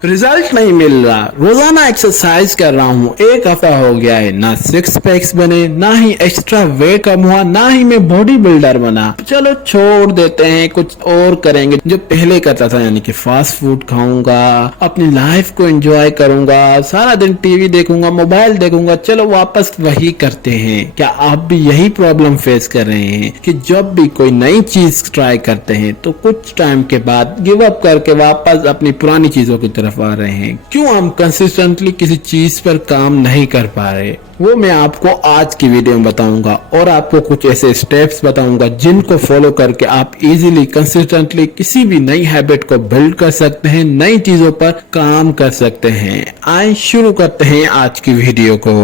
Result नहीं मिल रहा। रोजाना एक्सरसाइज कर रहा हूँ, एक हफ्ता हो गया है, ना सिक्स पैक्स बने, ना ही एक्स्ट्रा वेट कम हुआ, ना ही मैं बॉडी बिल्डर बना। चलो छोड़ देते हैं, कुछ और करेंगे जो पहले करता था, यानी कि फास्ट फूड खाऊंगा, अपनी लाइफ को एंजॉय करूंगा, सारा दिन टीवी देखूंगा, मोबाइल देखूंगा। चलो वापस वही करते हैं। क्या आप भी यही प्रॉब्लम फेस कर रहे हैं कि जब भी कोई नई चीज ट्राई करते हैं तो कुछ टाइम के बाद गिव अप करके वापस अपनी पुरानी चीजों की तरफ आ रहे हैं? क्यों हम कंसिस्टेंटली किसी चीज पर काम नहीं कर पा रहे, वो मैं आपको आज की वीडियो में बताऊंगा और आपको कुछ ऐसे स्टेप्स बताऊंगा जिनको फॉलो करके आप इजीली कंसिस्टेंटली किसी भी नई हैबिट को बिल्ड कर सकते हैं, नई चीजों पर काम कर सकते हैं। आइए शुरू करते हैं आज की वीडियो को।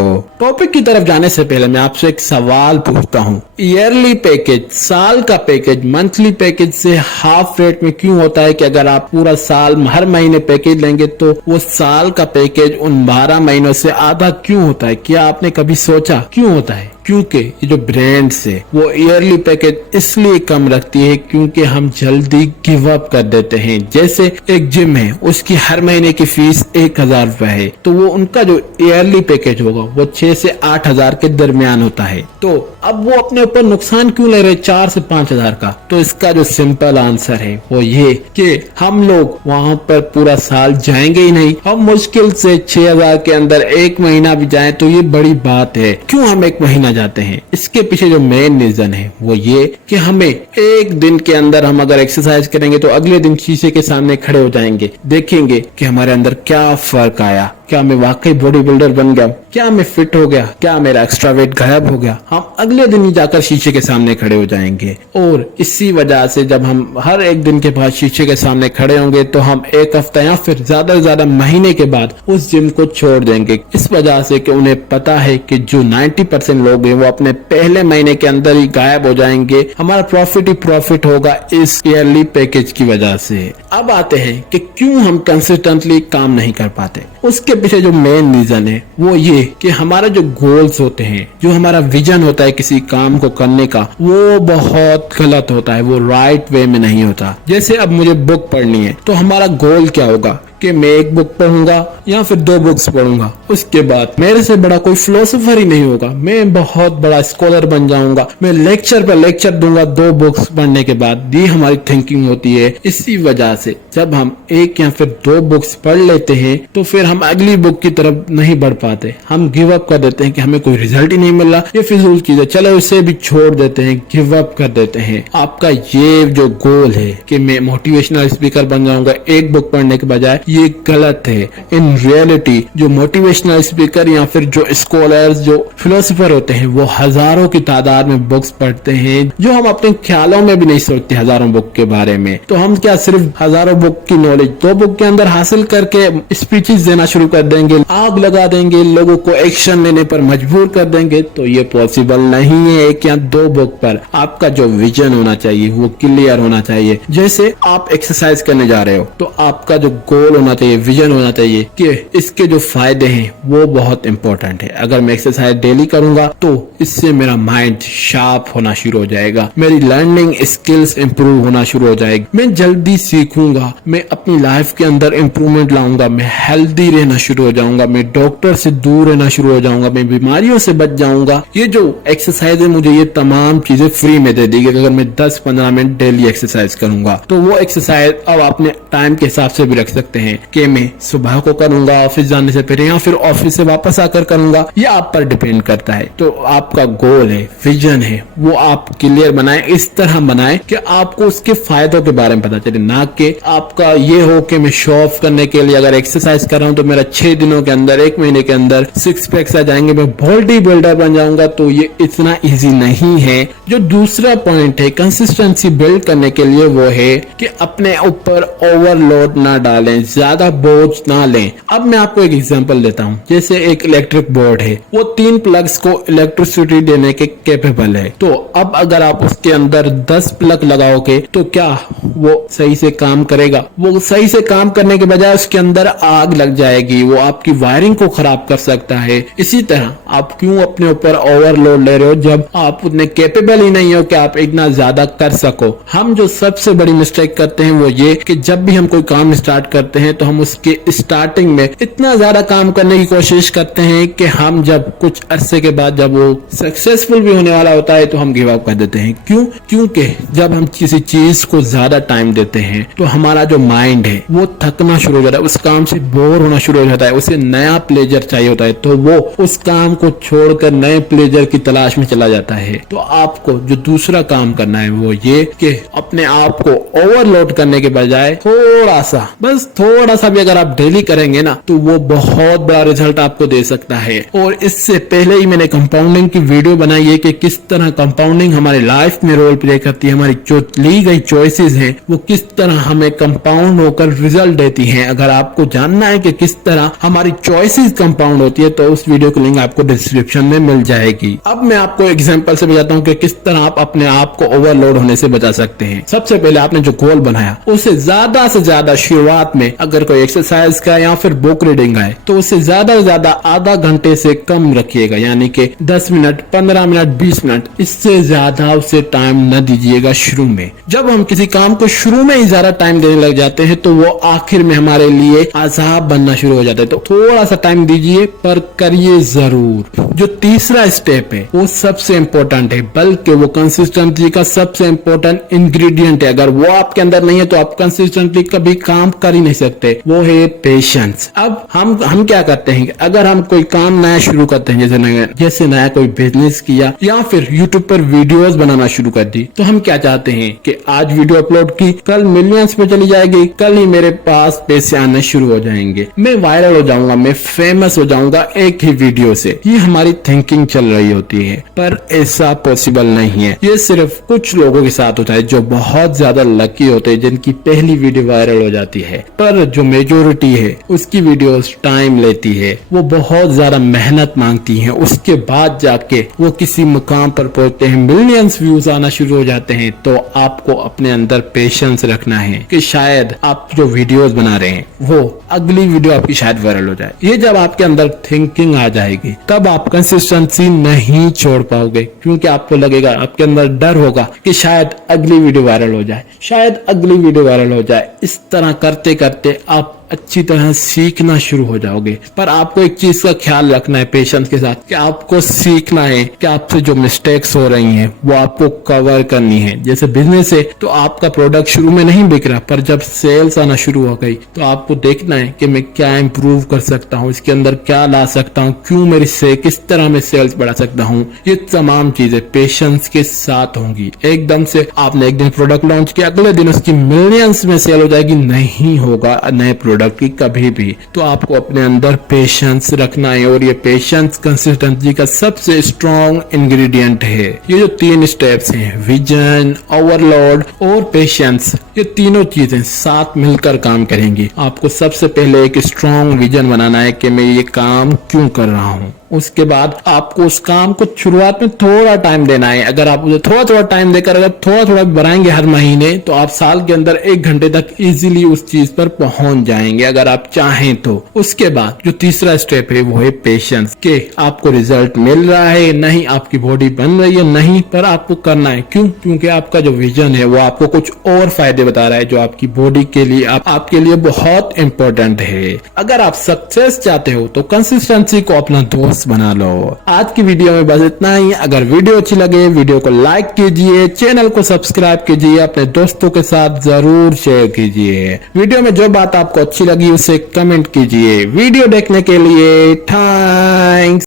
टॉपिक की तरफ जाने से पहले मैं आपसे एक सवाल पूछता हूँ, ईयरली पैकेज, साल का पैकेज मंथली पैकेज से हाफ रेट में क्यों होता है कि अगर आप पूरा साल हर महीने पैकेज लेंगे तो वो साल का पैकेज उन 12 महीनों से आधा क्यों होता है? क्या आपने कभी सोचा क्यों होता है? क्योंकि ये जो ब्रांड्स है वो ईयरली पैकेज इसलिए कम रखती है क्योंकि हम जल्दी गिव अप कर देते हैं। जैसे एक जिम है, उसकी हर महीने की फीस 1000 रुपए है, तो वो उनका जो ईयरली पैकेज होगा वो 6 से 8000 के दरमियान होता है। तो अब वो अपने ऊपर नुकसान क्यों ले रहे 4 से 5000 का? तो इसका जो सिंपल आंसर है वो ये कि हम लोग वहां पर पूरा साल जाएंगे ही नहीं। हम मुश्किल से 6000 के अंदर एक महीना भी जाए तो ये बड़ी बात है। क्यों हम एक महीना जाते हैं? इसके पीछे जो मेन रीजन है वो ये कि हमें एक दिन के अंदर हम अगर एक्सरसाइज करेंगे तो अगले दिन शीशे के सामने खड़े हो जाएंगे, देखेंगे कि हमारे अंदर क्या फर्क आया, क्या मैं वाकई बॉडी बिल्डर बन गया, क्या मैं फिट हो गया, क्या मेरा एक्स्ट्रा वेट गायब हो गया। हम अगले दिन ही जाकर शीशे के सामने खड़े हो जाएंगे और इसी वजह से जब हम हर एक दिन के बाद शीशे के सामने खड़े होंगे तो हम एक हफ्ता या फिर ज्यादा से ज्यादा महीने के बाद उस जिम को छोड़ देंगे। इस वजह से कि उन्हें पता है कि जो 90% लोग हैं वो अपने पहले महीने के अंदर ही गायब हो जाएंगे। हमारा प्रॉफिट ही प्रॉफिट होगा इस ईयरली पैकेज की वजह से। अब आते हैं कि क्यों हम कंसिस्टेंटली काम नहीं कर पाते। उसके पीछे जो मेन रीजन है वो ये कि हमारा जो गोल्स होते हैं, जो हमारा विजन होता है किसी काम को करने का, वो बहुत गलत होता है, वो राइट वे में नहीं होता। जैसे अब मुझे बुक पढ़नी है तो हमारा गोल क्या होगा कि मैं एक बुक पढ़ूंगा या फिर 2 बुक्स पढ़ूंगा, उसके बाद मेरे से बड़ा कोई फिलोसोफर ही नहीं होगा, मैं बहुत बड़ा स्कॉलर बन जाऊंगा, मैं लेक्चर पर लेक्चर दूंगा 2 बुक्स पढ़ने के बाद। ये हमारी थिंकिंग होती है। इसी वजह से जब हम एक या फिर 2 बुक्स पढ़ लेते हैं तो फिर हम अगली बुक की तरफ नहीं बढ़ पाते, हम गिव अप कर देते हैं कि हमें कोई रिजल्ट ही नहीं मिल रहा, ये फिजूल चीज है, चलो इसे भी छोड़ देते हैं, गिव अप कर देते हैं। आपका ये जो गोल है कि मैं मोटिवेशनल स्पीकर बन जाऊंगा एक बुक पढ़ने के बजाय, ये गलत है। इन रियलिटी जो मोटिवेशनल स्पीकर या फिर जो स्कॉलर्स, जो फिलोसोफर होते हैं वो हजारों की तादाद में बुक्स पढ़ते हैं जो हम अपने ख्यालों में भी नहीं सोचते, हजारों बुक के बारे में। तो हम क्या सिर्फ हजारों बुक की नॉलेज 2 बुक के अंदर हासिल करके स्पीचेस देना शुरू कर देंगे, आग लगा देंगे, लोगों को एक्शन लेने पर मजबूर कर देंगे? तो ये पॉसिबल नहीं है। एक या 2 बुक पर आपका जो विजन होना चाहिए वो क्लियर होना चाहिए। जैसे आप एक्सरसाइज करने जा रहे हो तो आपका जो गोल होना चाहिए, विजन होना चाहिए कि इसके जो फायदे हैं वो बहुत इंपॉर्टेंट है। अगर मैं एक्सरसाइज डेली करूंगा तो इससे मेरा माइंड शार्प होना शुरू हो जाएगा, मेरी लर्निंग स्किल्स इंप्रूव होना शुरू हो जाएगी, मैं जल्दी सीखूंगा, मैं अपनी लाइफ के अंदर इंप्रूवमेंट लाऊंगा, मैं हेल्दी रहना शुरू हो जाऊंगा, मैं डॉक्टर से दूर रहना शुरू हो जाऊंगा, मैं बीमारियों से बच जाऊंगा। ये जो एक्सरसाइज है मुझे ये तमाम चीजें फ्री में दे दी। अगर मैं 10-15 मिनट डेली एक्सरसाइज करूंगा तो वो एक्सरसाइज अब आपने टाइम के हिसाब से भी रख सकते हैं कि मैं सुबह को करूंगा ऑफिस जाने से पहले या फिर ऑफिस से वापस आकर करूंगा, ये आप पर डिपेंड करता है। तो आपका गोल है, विजन है, वो आप क्लियर बनाएं, इस तरह बनाएं कि आपको उसके फायदों के बारे में पता चले, ना कि आपका ये हो कि मैं शो ऑफ करने के लिए अगर एक्सरसाइज कर रहा हूं तो मेरा 6 दिनों के अंदर, 1 महीने के अंदर 6 पैक्स आ जाएंगे, मैं बॉडी बिल्डर बन जाऊंगा। तो ये इतना इजी नहीं है। जो दूसरा पॉइंट है कंसिस्टेंसी बिल्ड करने के लिए वो है कि अपने ऊपर ओवरलोड ना डालें, ज्यादा बोझ ना लें। अब मैं आपको एक एग्जांपल देता हूं। जैसे एक इलेक्ट्रिक बोर्ड है, वो 3 प्लग्स को इलेक्ट्रिसिटी देने के कैपेबल है। तो अब अगर आप उसके अंदर 10 प्लग लगाओगे तो क्या वो सही से काम करेगा? वो सही से काम करने के बजाय उसके अंदर आग लग जाएगी, वो आपकी वायरिंग को खराब कर सकता है। इसी तरह आप क्यों अपने ऊपर ओवरलोड ले रहे हो जब आप उतने कैपेबल ही नहीं हो कि आप इतना ज्यादा कर सको? हम जो सबसे बड़ी मिस्टेक करते हैं वो ये कि जब भी हम कोई काम स्टार्ट करते हैं हैं तो हम उसके स्टार्टिंग में इतना ज्यादा काम करने की कोशिश करते हैं कि हम जब कुछ अरसे के बाद जब वो सक्सेसफुल भी होने वाला होता है तो हम गिव अप कर देते हैं। क्यों? क्योंकि जब हम किसी चीज को ज्यादा टाइम देते हैं तो हमारा जो माइंड है वो थकना शुरू हो जाता है, उस काम से बोर होना शुरू हो जाता है, उसे नया प्लेजर चाहिए होता है, तो वो उस काम को छोड़कर नए प्लेजर की तलाश में चला जाता है। तो आपको जो दूसरा काम करना है वो ये कि अपने आप को ओवरलोड करने के बजाय थोड़ा सा, बस थोड़ा सा भी अगर आप डेली करेंगे ना तो वो बहुत बड़ा रिजल्ट आपको दे सकता है। और इससे पहले ही मैंने कंपाउंडिंग की वीडियो बनाई है कि किस तरह कंपाउंडिंग हमारी लाइफ में रोल प्ले करती है, हमारी जो ली गई चॉइसेस हैं वो किस तरह हमें कंपाउंड होकर रिजल्ट देती हैं। अगर आपको जानना है कि किस तरह हमारी चॉइसेस कंपाउंड होती है तो उस वीडियो की लिंक आपको डिस्क्रिप्शन में मिल जाएगी। अब मैं आपको एग्जांपल से बताता हूँ कि किस तरह आप अपने आप को ओवरलोड होने से बचा सकते हैं। सबसे पहले आपने जो गोल बनाया उसे ज्यादा से ज्यादा शुरुआत में अगर कोई एक्सरसाइज का या फिर बुक रीडिंग है तो उसे ज्यादा से ज्यादा आधा घंटे से कम रखिएगा, यानी कि 10 मिनट, 15 मिनट, 20 मिनट, इससे ज्यादा उसे टाइम न दीजिएगा शुरू में। जब हम किसी काम को शुरू में ही ज्यादा टाइम देने लग जाते हैं तो वो आखिर में हमारे लिए अज़ाब बनना शुरू हो जाता है। तो थोड़ा सा टाइम दीजिए पर करिए जरूर। जो तीसरा स्टेप है वो सबसे इंपॉर्टेंट है, बल्कि वो कंसिस्टेंसी का सबसे इंपॉर्टेंट इंग्रेडिएंट है। अगर वो आपके अंदर नहीं है तो आप कंसिस्टेंटली कभी काम कर ही नहीं सकते, वो है पेशेंस। अब हम क्या करते हैं, अगर हम कोई काम नया शुरू करते हैं, जैसे नया कोई बिजनेस किया या फिर यूट्यूब पर वीडियोस बनाना शुरू कर दी, तो हम क्या चाहते हैं कि आज वीडियो अपलोड की, कल मिलियंस पे चली जाएगी, कल ही मेरे पास पैसे आने शुरू हो जाएंगे, मैं वायरल हो जाऊंगा, मैं फेमस हो जाऊंगा एक ही वीडियो से। ये हमारी थिंकिंग चल रही होती है, पर ऐसा पॉसिबल नहीं है। ये सिर्फ कुछ लोगों के साथ होता है जो बहुत ज्यादा लकी होते हैं, जिनकी पहली वीडियो वायरल हो जाती है। पर जो मेजोरिटी है उसकी वीडियोस टाइम लेती है, वो बहुत ज्यादा मेहनत मांगती है, उसके बाद जाके वो किसी मुकाम पर पहुंचते हैं, मिलियंस व्यूज आना शुरू हो जाते हैं। तो आपको अपने अंदर पेशेंस रखना है कि शायद आप जो वीडियोस बना रहे हैं वो अगली वीडियो आपकी शायद वायरल हो जाए। ये जब आपके अंदर थिंकिंग आ जाएगी तब आप कंसिस्टेंसी नहीं छोड़ पाओगे, क्योंकि आपको लगेगा, आपके अंदर डर होगा कि शायद अगली वीडियो वायरल हो जाए, शायद अगली वीडियो वायरल हो जाए। इस तरह करते करते आप अच्छी तरह सीखना शुरू हो जाओगे। पर आपको एक चीज का ख्याल रखना है पेशेंस के साथ कि आपको सीखना है कि आपसे जो मिस्टेक्स हो रही हैं वो आपको कवर करनी है। जैसे बिजनेस है तो आपका प्रोडक्ट शुरू में नहीं बिक रहा, पर जब सेल्स आना शुरू हो गई तो आपको देखना है कि मैं क्या इंप्रूव कर सकता हूँ, इसके अंदर क्या ला सकता हूँ, क्यों मेरी से किस तरह मैं सेल्स बढ़ा सकता हूँ। ये तमाम चीजें पेशेंस के साथ होंगी। एकदम से आपने एक दिन प्रोडक्ट लॉन्च किया, अगले दिन उसकी मिलियंस में सेल हो जाएगी, नहीं होगा नए प्रोडक्ट की कभी भी। तो आपको अपने अंदर पेशेंस रखना है, और ये पेशेंस कंसिस्टेंसी का सबसे स्ट्रॉन्ग इंग्रेडिएंट है। ये जो 3 स्टेप्स हैं, विजन, ओवरलोड और पेशेंस, ये तीनों चीजें साथ मिलकर काम करेंगी। आपको सबसे पहले एक स्ट्रॉन्ग विजन बनाना है कि मैं ये काम क्यों कर रहा हूँ। उसके बाद आपको उस काम को शुरुआत में थोड़ा टाइम देना है। अगर आप उसे थोड़ा थोड़ा टाइम देकर अगर थोड़ा थोड़ा बढ़ाएंगे हर महीने तो आप साल के अंदर 1 घंटे तक इजीली उस चीज पर पहुंच जाएंगे, अगर आप चाहें तो। उसके बाद जो तीसरा स्टेप है वो है पेशेंस, कि आपको रिजल्ट मिल रहा है नहीं, आपकी बॉडी बन रही है नहीं, पर आपको करना है। क्यों? क्योंकि आपका जो विजन है वो आपको कुछ और फायदे बता रहा है जो आपकी बॉडी के लिए, आपके लिए बहुत इंपॉर्टेंट है। अगर आप सक्सेस चाहते हो तो कंसिस्टेंसी को अपना दोस्त बना लो। आज की वीडियो में बस इतना ही। अगर वीडियो अच्छी लगे वीडियो को लाइक कीजिए, चैनल को सब्सक्राइब कीजिए, अपने दोस्तों के साथ जरूर शेयर कीजिए। वीडियो में जो बात आपको अच्छी लगी उसे कमेंट कीजिए। वीडियो देखने के लिए थैंक्स।